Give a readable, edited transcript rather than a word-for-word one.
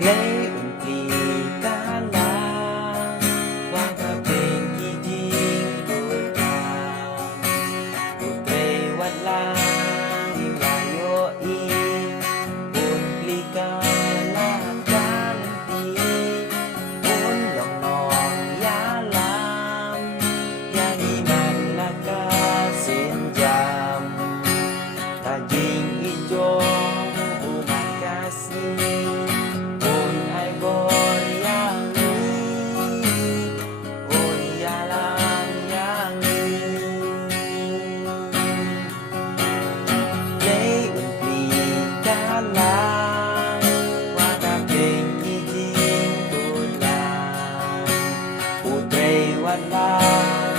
Leunti ka lang, huwag kaping giging ulang. Putra'y walang hilayoin, untli ka lahat kalanti. Unlong nong yalam, yahiman lakasin jam. Taging ijong umat kasih, un ay boyang un yalang yangi. Leunti ka lang, huwag kaping giging ulang. Putra'y walang